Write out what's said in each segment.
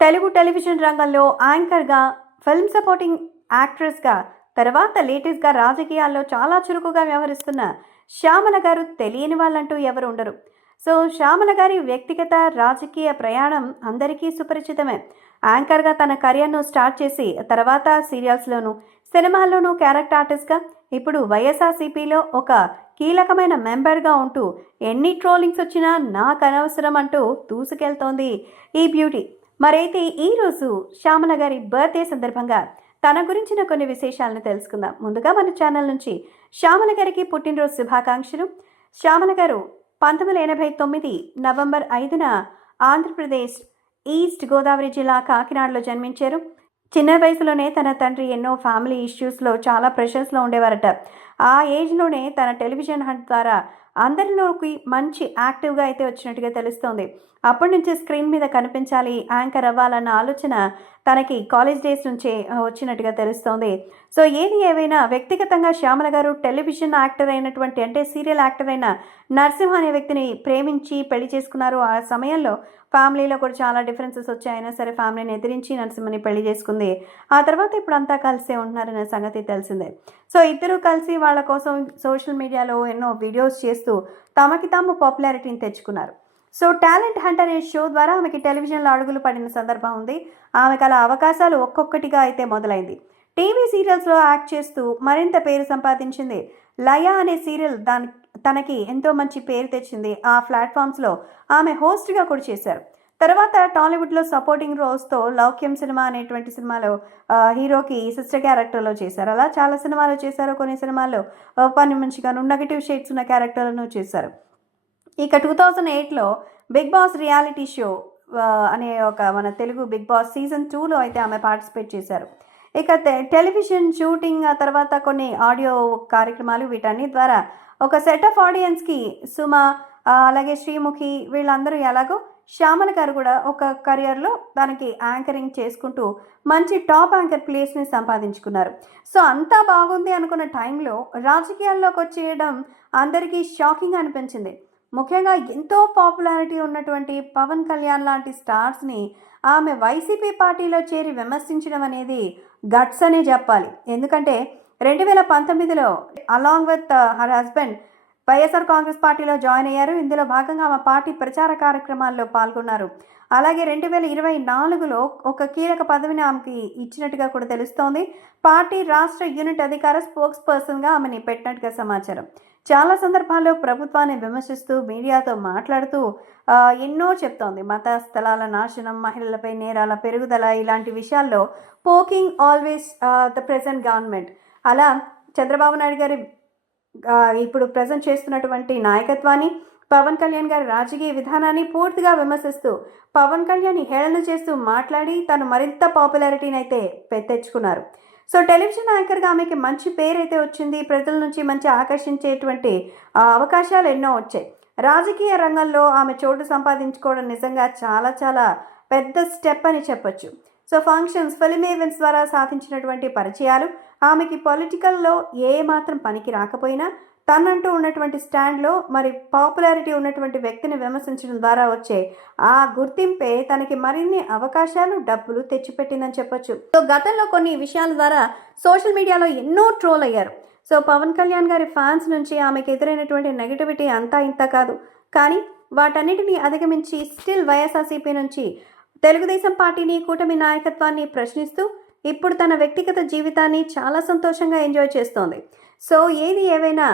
Telugu television రంగంలో యాంకర్గా film supporting యాక్ట్రెస్గా తర్వాత లేటెస్ట్గా రాజకీయాల్లో చాలా చురుకుగా వ్యవహరిస్తున్న శ్యామల గారు తెలియని వాళ్ళంటూ ఎవరు ఉండరు. సో శ్యామల గారి వ్యక్తిగత రాజకీయ ప్రయాణం అందరికీ సుపరిచితమే. యాంకర్గా తన కెరియర్ను స్టార్ట్ చేసి తర్వాత సీరియల్స్లోనూ సినిమాల్లోనూ క్యారెక్టర్ ఆర్టిస్ట్గా ఇప్పుడు వైఎస్ఆర్సీపీలో ఒక కీలకమైన మెంబర్గా ఉంటూ ఎన్ని ట్రోలింగ్స్ వచ్చినా నాకు అనవసరం అంటూ దూసుకెళ్తోంది ఈ బ్యూటీ. మరైతే ఈరోజు శ్యామల గారి బర్త్డే సందర్భంగా తన గురించిన కొన్ని విశేషాలను తెలుసుకుందాం. ముందుగా మన ఛానల్ నుంచి శ్యామల గారికి పుట్టినరోజు శుభాకాంక్షలు. శ్యామల గారు పంతొమ్మిది ఎనభై తొమ్మిది నవంబర్ ఐదున ఆంధ్రప్రదేశ్ ఈస్ట్ గోదావరి జిల్లా కాకినాడలో జన్మించారు. చిన్న వయసులోనే తన తండ్రి ఎన్నో ఫ్యామిలీ ఇష్యూస్లో చాలా ప్రెషర్స్లో ఉండేవారట. ఆ ఏజ్లోనే తన టెలివిజన్ హంట్ ద్వారా అందరిలోకి మంచి యాక్టివ్గా అయితే వచ్చినట్టుగా తెలుస్తోంది. అప్పటి నుంచే స్క్రీన్ మీద కనిపించాలి యాంకర్ అవ్వాలన్న ఆలోచన తనకి కాలేజ్ డేస్ నుంచే వచ్చినట్టుగా తెలుస్తోంది. సో ఏది ఏవైనా వ్యక్తిగతంగా శ్యామల గారు టెలివిజన్ యాక్టర్ అయినటువంటి అంటే సీరియల్ యాక్టర్ అయిన నరసింహ అనే వ్యక్తిని ప్రేమించి పెళ్ళి చేసుకున్నారు. ఆ సమయంలో ఫ్యామిలీలో కూడా చాలా డిఫరెన్సెస్ వచ్చాయైనా సరే ఫ్యామిలీని ఎదిరించి నరసింహని పెళ్ళి చేసుకుంది. ఆ తర్వాత ఇప్పుడు అంతా కలిసే ఉంటున్నారనే సంగతి తెలిసిందే. సో ఇద్దరు కలిసి వాళ్ళ కోసం సోషల్ మీడియాలో ఎన్నో వీడియోస్ చేస్తూ తమకి తాము పాపులారిటీని తెచ్చుకున్నారు. సో టాలెంట్ హంట్ అనే షో ద్వారా ఆమెకి టెలివిజన్లో అడుగులు పడిన సందర్భం ఉంది. ఆమెకు అలా అవకాశాలు ఒక్కొక్కటిగా అయితే మొదలైంది. టీవీ సీరియల్స్లో యాక్ట్ చేస్తూ మరింత పేరు సంపాదించింది లయా అనే సీరియల్ దాని తనకి ఎంతో మంచి పేరు తెచ్చింది. ఆ ప్లాట్ఫామ్స్లో ఆమె హోస్ట్గా కూడా చేశారు. తర్వాత టాలీవుడ్లో సపోర్టింగ్ రోల్స్తో లౌక్యం సినిమా అనేటువంటి సినిమాలో హీరోకి సిస్టర్ క్యారెక్టర్లో చేశారు. అలా చాలా సినిమాలు చేశారు. కొన్ని సినిమాల్లో పని మంచిగాను నెగటివ్ షేడ్స్ ఉన్న క్యారెక్టర్లను చేశారు. ఇక టూ థౌజండ్ ఎయిట్లో బిగ్ బాస్ రియాలిటీ షో అనే ఒక మన తెలుగు బిగ్ బాస్ సీజన్ టూలో అయితే ఆమె పార్టిసిపేట్ చేశారు. ఇక టెలివిజన్ షూటింగ్ ఆ తర్వాత కొన్ని ఆడియో కార్యక్రమాలు వీటన్ని ద్వారా ఒక సెట్ ఆఫ్ ఆడియన్స్కి సుమ అలాగే శ్రీముఖి వీళ్ళందరూ ఎలాగో శ్యామల గారు కూడా ఒక కెరియర్లో దానికి యాంకరింగ్ చేసుకుంటూ మంచి టాప్ యాంకర్ ప్లేస్ని సంపాదించుకున్నారు. సో అంతా బాగుంది అనుకున్న టైంలో రాజకీయాల్లోకి వచ్చేయడం అందరికీ షాకింగ్ అనిపించింది. ముఖ్యంగా ఎంతో పాపులారిటీ ఉన్నటువంటి పవన్ కళ్యాణ్ లాంటి స్టార్స్ని ఆమె వైసీపీ పార్టీలో చేరి విమర్శించడం అనేది గట్స్ అనే చెప్పాలి. ఎందుకంటే రెండు వేల పంతొమ్మిదిలో along with her husband YSR Congress పార్టీలో జాయిన్ అయ్యారు. ఇందులో భాగంగా ఆమె పార్టీ ప్రచార కార్యక్రమాల్లో పాల్గొన్నారు. అలాగే రెండు వేల ఇరవై నాలుగులో ఒక కీలక పదవిని ఆమెకి ఇచ్చినట్టుగా కూడా తెలుస్తోంది. పార్టీ రాష్ట్ర యూనిట్ అధికార స్పోక్స్ పర్సన్గా ఆమెని పెట్టినట్టుగా సమాచారం. చాలా సందర్భాల్లో ప్రభుత్వాన్ని విమర్శిస్తూ మీడియాతో మాట్లాడుతూ ఎన్నో చెప్తోంది. మత స్థలాల నాశనం మహిళలపై నేరాల పెరుగుదల ఇలాంటి విషయాల్లో poking always the present government. అలా చంద్రబాబు నాయుడు గారి ఇప్పుడు ప్రజెంట్ చేస్తున్నటువంటి నాయకత్వాన్ని పవన్ కళ్యాణ్ గారి రాజకీయ విధానాన్ని పూర్తిగా విమర్శిస్తూ పవన్ కళ్యాణ్ హేళన చేస్తూ మాట్లాడి తను మరింత పాపులారిటీని అయితే తెచ్చుకున్నారు. సో టెలివిజన్ యాంకర్గా ఆమెకి మంచి పేరైతే వచ్చింది ప్రజల నుంచి మంచి ఆకర్షించేటువంటి అవకాశాలు ఎన్నో వచ్చాయి. రాజకీయ రంగంలో ఆమె చోటు సంపాదించుకోవడం నిజంగా చాలా చాలా పెద్ద స్టెప్ అని చెప్పొచ్చు. సో ఫంక్షన్స్ ఫిల్మ్ ఈవెంట్స్ ద్వారా సాధించినటువంటి పరిచయాలు ఆమెకి పొలిటికల్లో ఏ మాత్రం పనికి రాకపోయినా తనంటూ ఉన్నటువంటి స్టాండ్లో మరి పాపులారిటీ ఉన్నటువంటి వ్యక్తిని విమర్శించడం ద్వారా వచ్చే ఆ గుర్తింపే తనకి మరిన్ని అవకాశాలు డబ్బులు తెచ్చిపెట్టిందని చెప్పొచ్చు. సో గతంలో కొన్ని విషయాల ద్వారా సోషల్ మీడియాలో ఎన్నో ట్రోల్ అయ్యారు. సో పవన్ కళ్యాణ్ గారి ఫ్యాన్స్ నుంచి ఆమెకు ఎదురైనటువంటి నెగిటివిటీ అంతా ఇంత కాదు. కానీ వాటన్నిటిని అధిగమించి స్టిల్ వైఎస్ఆర్సీపీ నుంచి తెలుగుదేశం పార్టీని కూటమి నాయకత్వాన్ని ప్రశ్నిస్తూ ఇప్పుడు తన వ్యక్తిగత జీవితాన్ని చాలా సంతోషంగా ఎంజాయ్ చేస్తోంది. సో ఏది ఏవైనా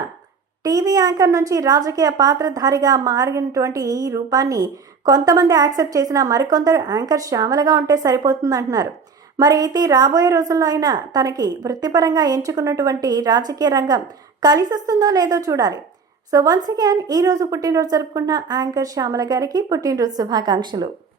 టీవీ యాంకర్ నుంచి రాజకీయ పాత్రధారిగా మారినటువంటి ఈ రూపాన్ని కొంతమంది యాక్సెప్ట్ చేసినా మరికొందరు యాంకర్ శ్యామలగా ఉంటే సరిపోతుంది అంటున్నారు మరి అయితే రాబోయే రోజుల్లో అయినా తనకి వృత్తిపరంగా ఎంచుకున్నటువంటి రాజకీయ రంగం కలిసొస్తుందో లేదో చూడాలి. సో వన్స్ అగైన్ ఈ రోజు పుట్టినరోజు జరుపుకున్న యాంకర్ శ్యామల గారికి పుట్టినరోజు శుభాకాంక్షలు.